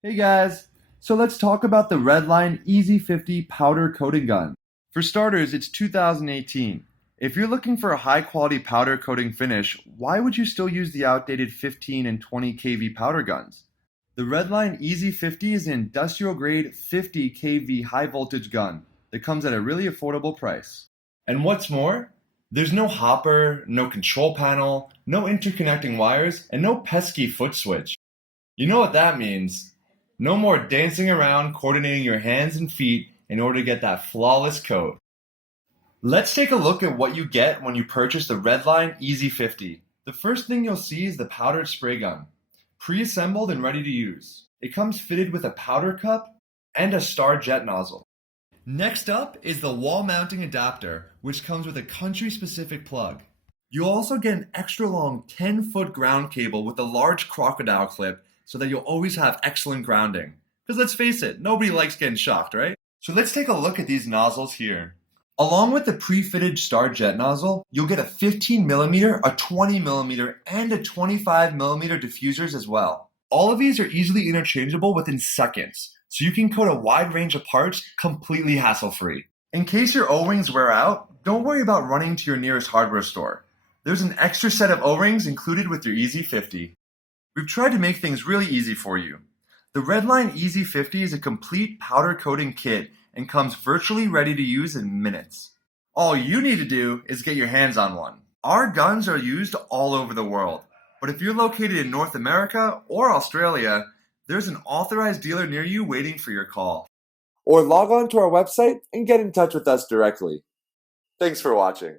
Hey guys, so let's talk about the Red Line EZ50 powder coating gun. For starters, it's 2018. If you're looking for a high quality powder coating finish, why would you still use the outdated 15 and 20 kV powder guns? The Red Line EZ50 is an industrial grade 50 kV high voltage gun that comes at a really affordable price. And what's more, there's no hopper, no control panel, no interconnecting wires, and no pesky foot switch. You know what that means. No more dancing around coordinating your hands and feet in order to get that flawless coat. Let's take a look at what you get when you purchase the Red Line EZ50. The first thing you'll see is the powdered spray gun, pre-assembled and ready to use. It comes fitted with a powder cup and a star jet nozzle. Next up is the wall mounting adapter, which comes with a country-specific plug. You'll also get an extra long 10-foot ground cable with a large crocodile clip so that you'll always have excellent grounding. Because let's face it, nobody likes getting shocked, right? So let's take a look at these nozzles here. Along with the pre-fitted star jet nozzle, you'll get a 15mm, a 20mm, and a 25mm diffusers as well. All of these are easily interchangeable within seconds, so you can coat a wide range of parts completely hassle-free. In case your O-rings wear out, don't worry about running to your nearest hardware store. There's an extra set of O-rings included with your EZ50. We've tried to make things really easy for you. The Red Line EZ50 is a complete powder coating kit and comes virtually ready to use in minutes. All you need to do is get your hands on one. Our guns are used all over the world, but if you're located in North America or Australia, there's an authorized dealer near you waiting for your call. Or log on to our website and get in touch with us directly. Thanks for watching.